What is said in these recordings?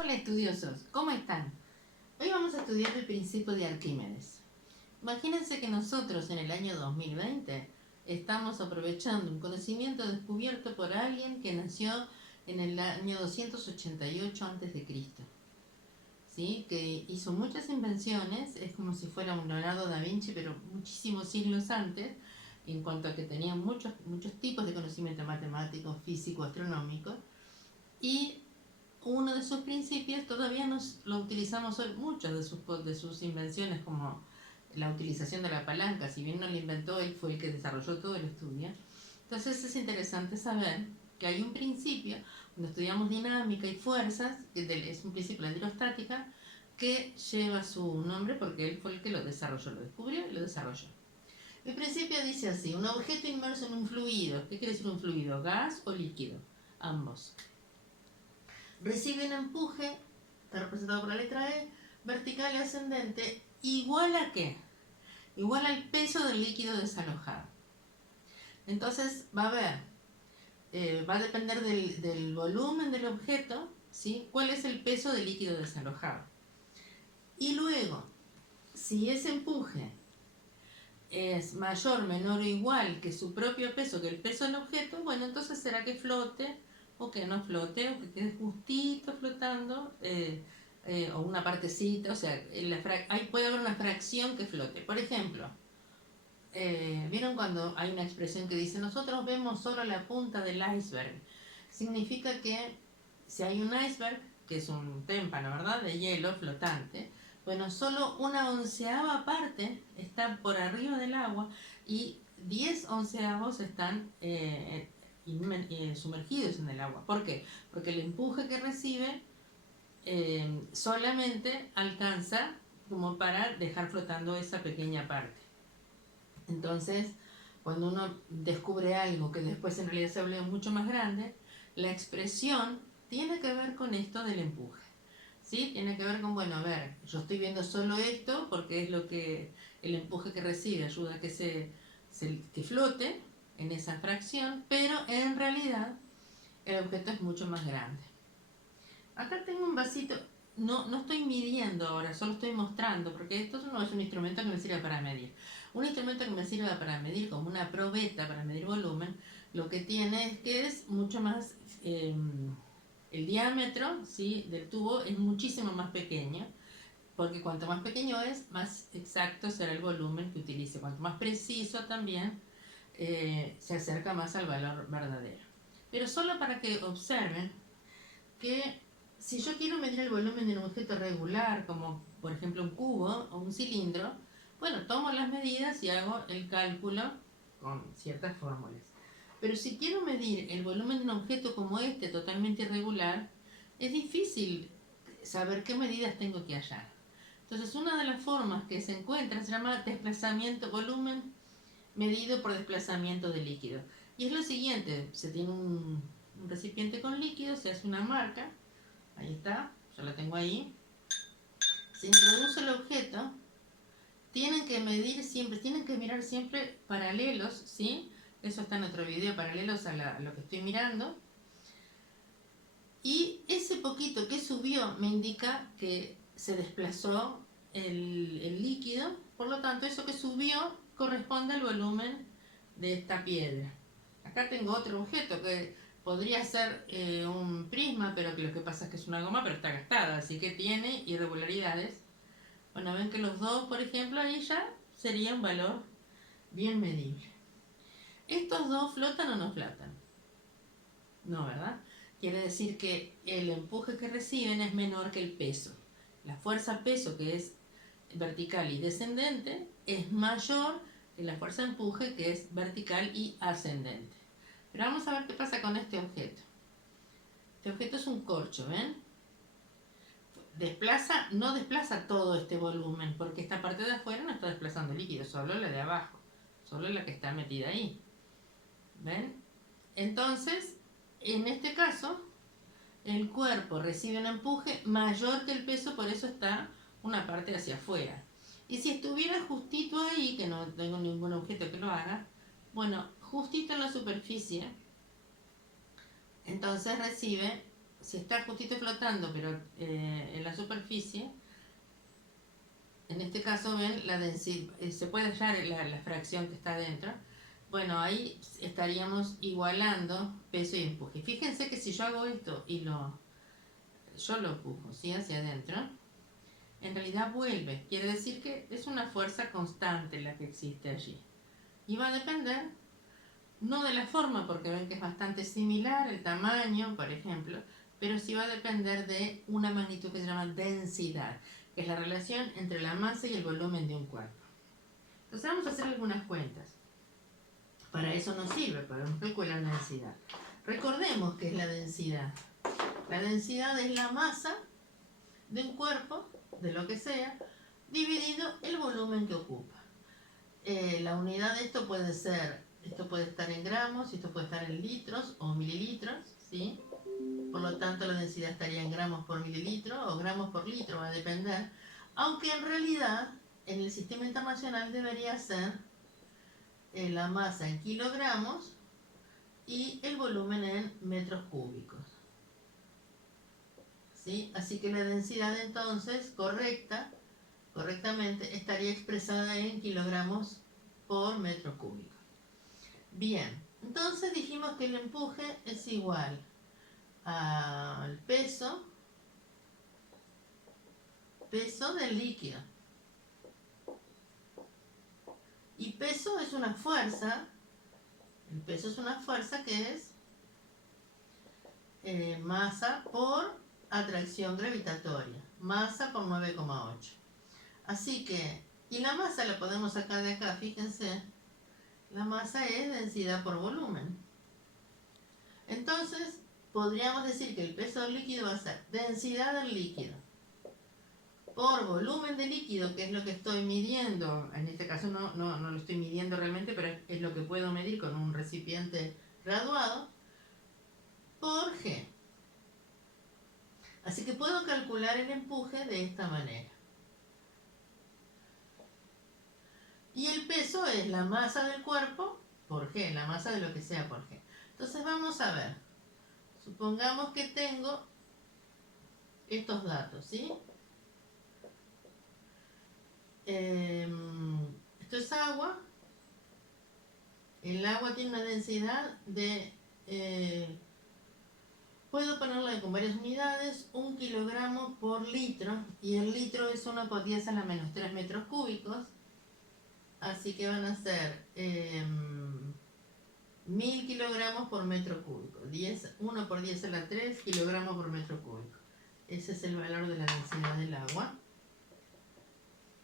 Hola estudiosos, ¿cómo están? Hoy vamos a estudiar el principio de Arquímedes. Imagínense que nosotros en el año 2020 estamos aprovechando un conocimiento descubierto por alguien que nació en el año 288 a.C., ¿sí? Que hizo muchas invenciones, es como si fuera un Leonardo da Vinci, pero muchísimos siglos antes, en cuanto a que tenía muchos tipos de conocimiento matemático, físico, astronómico, y uno de sus principios todavía lo utilizamos hoy. Muchas de sus invenciones, como la utilización de la palanca, si bien no lo inventó él, fue el que desarrolló todo el estudio. Entonces es interesante saber que hay un principio, cuando estudiamos dinámica y fuerzas, que es un principio de la hidrostática, que lleva su nombre porque él fue el que lo desarrolló, lo descubrió y lo desarrolló. El principio dice así: un objeto inmerso en un fluido. ¿Qué quiere decir un fluido? ¿Gas o líquido? Ambos. Recibe un empuje, está representado por la letra E, vertical y ascendente, igual a ¿qué? Igual al peso del líquido desalojado. Entonces va a haber, va a depender del volumen del objeto, ¿sí? ¿Cuál es el peso del líquido desalojado? Y luego, si ese empuje es mayor, menor o igual que su propio peso, que el peso del objeto, bueno, entonces será que flote o que no flote, o que quede justito flotando, o una partecita, o sea, puede haber una fracción que flote. Por ejemplo, ¿vieron cuando hay una expresión que dice nosotros vemos solo la punta del iceberg? Significa que si hay un iceberg, que es un témpano, ¿verdad?, de hielo flotante, bueno, solo una onceava parte está por arriba del agua y 10 onceavos están sumergidos en el agua. ¿Por qué? Porque el empuje que recibe solamente alcanza como para dejar flotando esa pequeña parte. Entonces, cuando uno descubre algo que después en realidad se vuelve mucho más grande, la expresión tiene que ver con esto del empuje. ¿Sí? Tiene que ver con, bueno, a ver, yo estoy viendo solo esto porque es lo que el empuje que recibe ayuda a que que flote en esa fracción, pero en realidad el objeto es mucho más grande. Acá tengo un vasito, no estoy midiendo ahora, solo estoy mostrando, porque esto no es un instrumento que me sirva para medir. Un instrumento que me sirva para medir, como una probeta para medir volumen, lo que tiene es que es mucho más, el diámetro, ¿sí?, del tubo es muchísimo más pequeño, porque cuanto más pequeño es, más exacto será el volumen que utilice. Cuanto más preciso también, se acerca más al valor verdadero. Pero solo para que observen que si yo quiero medir el volumen de un objeto regular, como por ejemplo un cubo o un cilindro, bueno, tomo las medidas y hago el cálculo con ciertas fórmulas. Pero si quiero medir el volumen de un objeto como este, totalmente irregular, es difícil saber qué medidas tengo que hallar. Entonces, una de las formas que se encuentra se llama desplazamiento, volumen medido por desplazamiento de líquido. Y es lo siguiente: se tiene un recipiente con líquido, se hace una marca, ahí está, yo la tengo ahí, se introduce el objeto, tienen que medir siempre, tienen que mirar siempre paralelos, ¿sí? Eso está en otro video, paralelos a lo que estoy mirando. Y ese poquito que subió me indica que se desplazó el líquido, por lo tanto eso que subió corresponde al volumen de esta piedra. Acá tengo otro objeto que podría ser un prisma, pero que lo que pasa es que es una goma, pero está gastada, así que tiene irregularidades. Bueno, ven que los dos, por ejemplo, ahí ya sería un valor bien medible. ¿Estos dos flotan o no flotan? No, ¿verdad? Quiere decir que el empuje que reciben es menor que el peso. La fuerza-peso, que es vertical y descendente, es mayor que la fuerza-empuje, que es vertical y ascendente. Pero vamos a ver qué pasa con este objeto. Este objeto es un corcho, ¿ven? No desplaza todo este volumen, porque esta parte de afuera no está desplazando líquido, solo la de abajo, solo la que está metida ahí. ¿Ven? Entonces, en este caso, el cuerpo recibe un empuje mayor que el peso, por eso está una parte hacia afuera. Y si estuviera justito ahí, que no tengo ningún objeto que lo haga, bueno, justito en la superficie, entonces si está justito flotando, pero en la superficie, en este caso ven la densidad, se puede hallar la fracción que está dentro. Bueno, ahí estaríamos igualando peso y empuje. Fíjense que si yo hago esto y yo lo empujo, ¿sí? Hacia adentro, en realidad vuelve. Quiere decir que es una fuerza constante la que existe allí. Y va a depender, no de la forma, porque ven que es bastante similar, el tamaño, por ejemplo, pero sí va a depender de una magnitud que se llama densidad, que es la relación entre la masa y el volumen de un cuerpo. Entonces vamos a hacer algunas cuentas. Para eso nos sirve, podemos calcular la densidad. Recordemos qué es la densidad. La densidad es la masa de un cuerpo, de lo que sea, dividido el volumen que ocupa. La unidad de esto puede estar en gramos, esto puede estar en litros o mililitros, ¿sí? Por lo tanto, la densidad estaría en gramos por mililitro o gramos por litro, va a depender. Aunque en realidad, en el sistema internacional debería ser la masa en kilogramos y el volumen en metros cúbicos. ¿Sí? Así que la densidad entonces correctamente estaría expresada en kilogramos por metro cúbico. Bien, entonces dijimos que el empuje es igual al peso del líquido. Y peso es una fuerza, el peso es una fuerza que es masa por atracción gravitatoria, masa por 9,8. Así que, y la masa la podemos sacar de acá, fíjense, la masa es densidad por volumen. Entonces, podríamos decir que el peso del líquido va a ser densidad del líquido por volumen de líquido, que es lo que estoy midiendo. En este caso no lo estoy midiendo realmente, pero es lo que puedo medir con un recipiente graduado, por G. Así que puedo calcular el empuje de esta manera. Y el peso es la masa del cuerpo por G, la masa de lo que sea por G. Entonces vamos a ver. Supongamos que tengo estos datos, ¿sí? Esto es agua. El agua tiene una densidad de... puedo ponerla con varias unidades, 1 kilogramo por litro, y el litro es 1 por 10 a la menos 3 metros cúbicos, así que van a ser 1000 kilogramos por metro cúbico, 1 por 10 a la 3 kilogramos por metro cúbico. Ese es el valor de la densidad del agua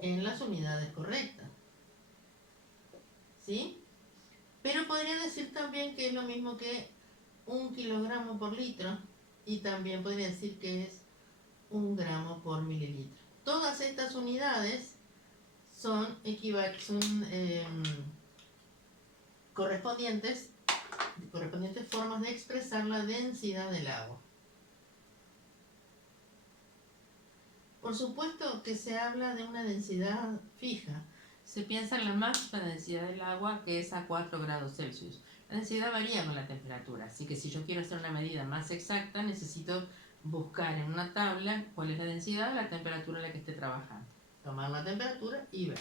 en las unidades correctas, ¿sí? Pero podría decir también que es lo mismo que 1 kilogramo por litro, y también podría decir que es 1 gramo por mililitro. Todas estas unidades son correspondientes formas de expresar la densidad del agua. Por supuesto que se habla de una densidad fija. Se piensa en la máxima densidad del agua, que es a 4 grados Celsius. La densidad varía con la temperatura, así que si yo quiero hacer una medida más exacta, necesito buscar en una tabla cuál es la densidad, la temperatura a la que esté trabajando. Tomar la temperatura y ver.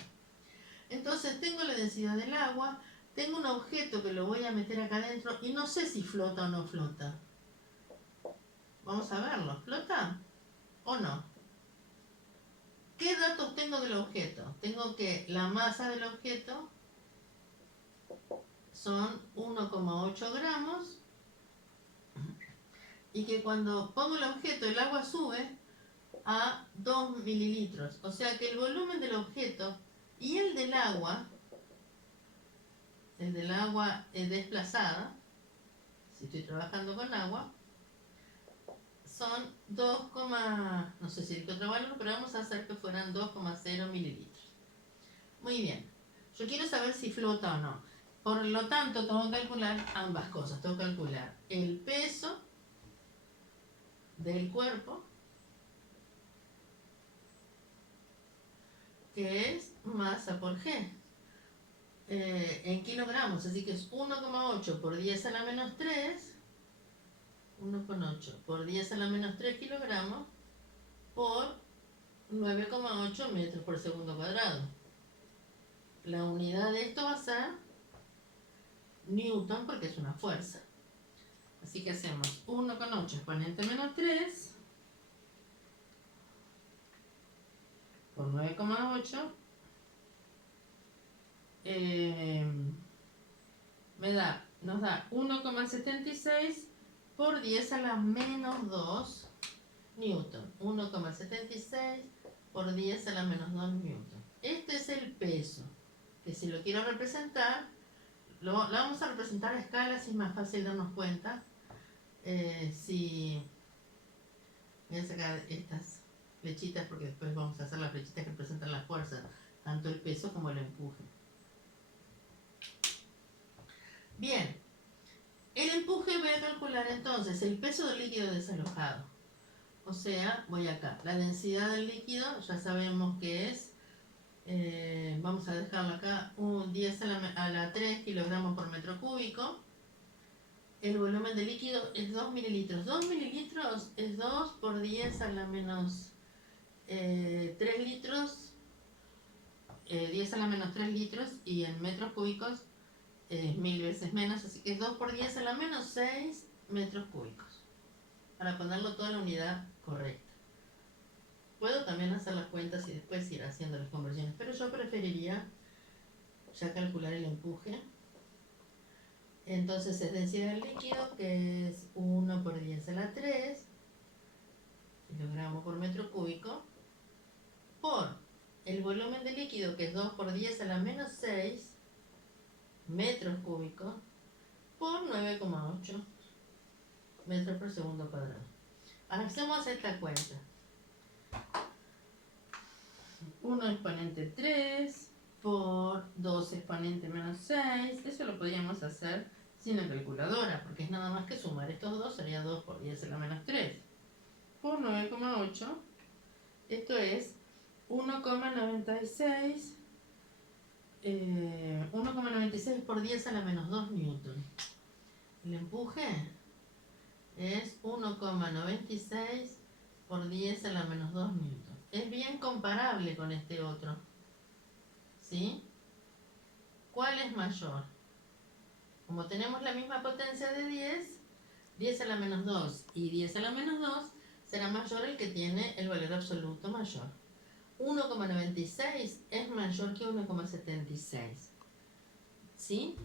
Entonces tengo la densidad del agua, tengo un objeto que lo voy a meter acá adentro y no sé si flota o no flota. Vamos a verlo. ¿Flota o no? ¿Qué datos tengo del objeto? Tengo que la masa del objeto son 1,8 gramos y que cuando pongo el objeto el agua sube a 2 mililitros. O sea que el volumen del objeto y el del agua es desplazada, si estoy trabajando con agua, son 2, no sé si digo otro valor, pero vamos a hacer que fueran 2,0 mililitros. Muy bien, yo quiero saber si flota o no. Por lo tanto, tengo que calcular ambas cosas. Tengo que calcular el peso del cuerpo, que es masa por G, en kilogramos. Así que es 1,8 por 10 a la menos 3 1,8 por 10 a la menos 3 kilogramos por 9,8 metros por segundo cuadrado. La unidad de esto va a ser Newton porque es una fuerza. Así que hacemos 1,8 exponente menos 3 por 9,8 nos da 1,76 por 10 a la menos 2 Newton. 1,76 por 10 a la menos 2 Newton. Este es el peso, que si lo quiero representar, lo vamos a representar a escala, si es más fácil darnos cuenta. Voy a sacar estas flechitas porque después vamos a hacer las flechitas que representan la fuerza, tanto el peso como el empuje. Bien, el empuje voy a calcular entonces el peso del líquido desalojado. O sea, voy acá, la densidad del líquido ya sabemos que es, vamos a dejarlo acá, 10 a la 3 kilogramos por metro cúbico. El volumen de líquido es 2 mililitros. 2 mililitros es 2 por 10 a la menos 3 litros, 10 a la menos 3 litros, y en metros cúbicos es 1000 veces menos, así que es 2 por 10 a la menos 6 metros cúbicos, para ponerlo toda la unidad correcta. Puedo también hacer las cuentas y después ir haciendo las conversiones, pero yo preferiría ya calcular el empuje. Entonces es densidad del líquido, que es 1 por 10 a la 3 kilogramos por metro cúbico, por el volumen de líquido, que es 2 por 10 a la menos 6 metros cúbicos, por 9,8 metros por segundo cuadrado. Hacemos esta cuenta. 1 exponente 3 por 2 exponente menos 6. Eso lo podríamos hacer sin la calculadora, porque es nada más que sumar estos dos, sería 2 por 10 a la menos 3 por 9,8. Esto es 1,96 por 10 a la menos 2 newton. El empuje es 1,96 por 10 a la menos 2 newton. Es bien comparable con este otro, ¿sí? ¿Cuál es mayor? Como tenemos la misma potencia de 10, 10 a la menos 2 y 10 a la menos 2, será mayor el que tiene el valor absoluto mayor. 1,96 es mayor que 1,76, ¿sí?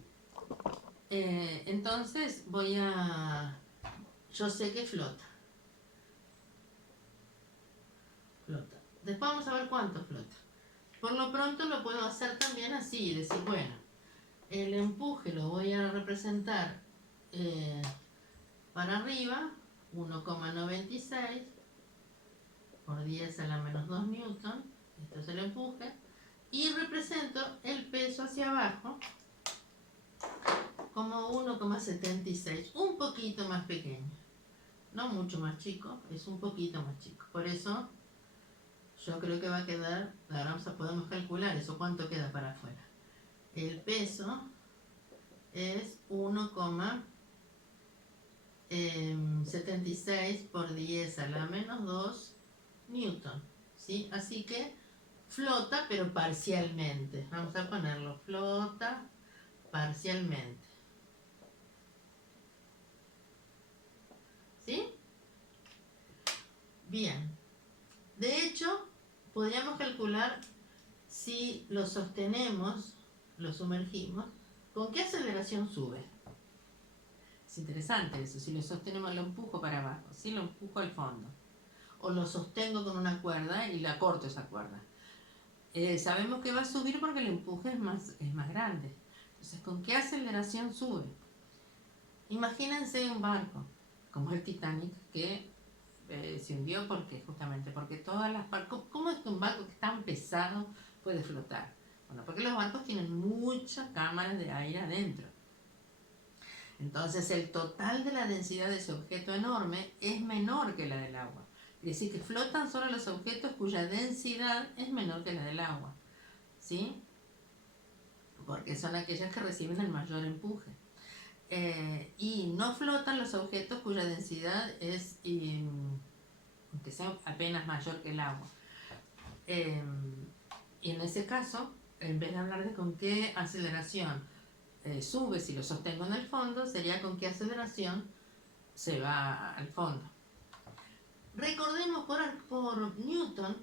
Entonces yo sé que flota. Después vamos a ver cuánto flota. Por lo pronto lo puedo hacer también así, decir, bueno, el empuje lo voy a representar para arriba, 1,96 por 10 a la menos 2 newton, esto es el empuje, y represento el peso hacia abajo como 1,76, un poquito más pequeño, no mucho más chico, es un poquito más chico. Por eso yo creo que va a quedar, ahora podemos calcular eso, cuánto queda para afuera. El peso es 1,76 por 10 a la menos 2 newton, ¿sí? Así que flota, pero parcialmente. Vamos a ponerlo, flota parcialmente, ¿sí? Bien. De hecho, podríamos calcular, si lo sostenemos, lo sumergimos, ¿con qué aceleración sube? Es interesante eso. Si lo sostenemos, lo empujo para abajo, si lo empujo al fondo, o lo sostengo con una cuerda y la corto esa cuerda. Sabemos que va a subir porque el empuje es más grande. Entonces, ¿con qué aceleración sube? Imagínense un barco, como el Titanic, que se hundió justamente porque todas las barcos, ¿cómo es que un barco que es tan pesado puede flotar? Bueno, porque los barcos tienen muchas cámaras de aire adentro. Entonces el total de la densidad de ese objeto enorme es menor que la del agua. Es decir, que flotan solo los objetos cuya densidad es menor que la del agua, ¿sí? Porque son aquellas que reciben el mayor empuje. y no flotan los objetos cuya densidad es, aunque sea apenas mayor que el agua. Y en ese caso, en vez de hablar de con qué aceleración sube si lo sostengo en el fondo, sería con qué aceleración se va al fondo. Recordemos por Newton,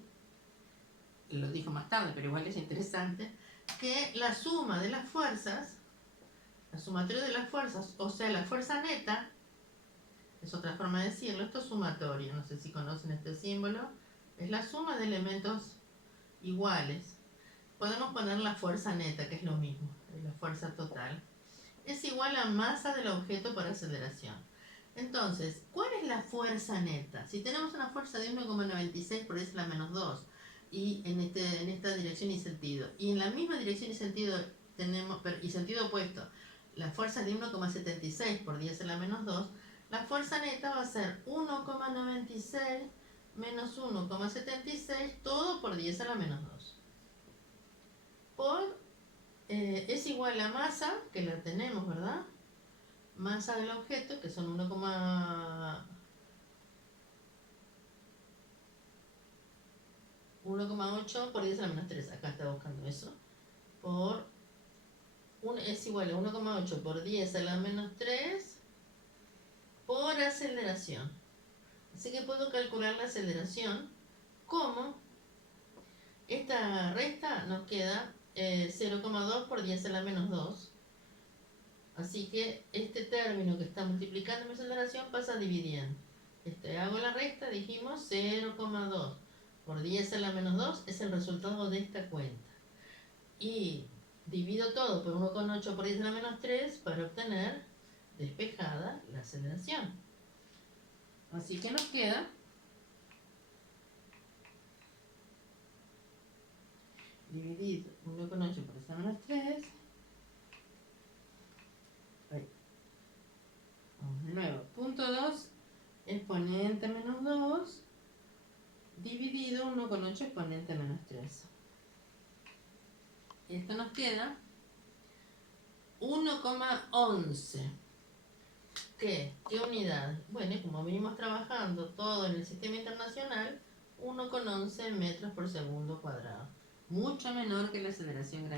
lo dijo más tarde, pero igual es interesante, que la suma de las fuerzas, la sumatoria de las fuerzas, o sea, la fuerza neta, es otra forma de decirlo, esto es sumatorio, no sé si conocen este símbolo, es la suma de elementos iguales. Podemos poner la fuerza neta, que es lo mismo, es la fuerza total, es igual a masa del objeto por aceleración. Entonces, ¿cuál es la fuerza neta? Si tenemos una fuerza de 1,96 por 10 a la menos 2, y en esta dirección y sentido, y en la misma dirección y sentido tenemos, y sentido opuesto, la fuerza de 1,76 por 10 a la menos 2, la fuerza neta va a ser 1,96 menos 1,76, todo por 10 a la menos 2. Es igual a masa, que la tenemos, ¿verdad? Masa del objeto, que son 1,8 por 10 a la menos 3, acá está buscando eso, es igual a 1,8 por 10 a la menos 3 por aceleración. Así que puedo calcular la aceleración como esta resta nos queda 0,2 por 10 a la menos 2. Así que este término que está multiplicando mi aceleración pasa dividiendo. Hago la resta, dijimos 0,2 por 10 a la menos 2 es el resultado de esta cuenta. Y divido todo por 1,8 por 10 a la menos 3 para obtener despejada la aceleración. Así que nos queda dividir 1,8 por 10 a la menos 3. De nuevo, punto 2 exponente menos 2 dividido 1,8 exponente menos 3. Esto nos queda 1,11. ¿Qué unidad? Bueno, como venimos trabajando todo en el sistema internacional, 1,11 metros por segundo cuadrado. Mucho menor que la aceleración gravitatoria.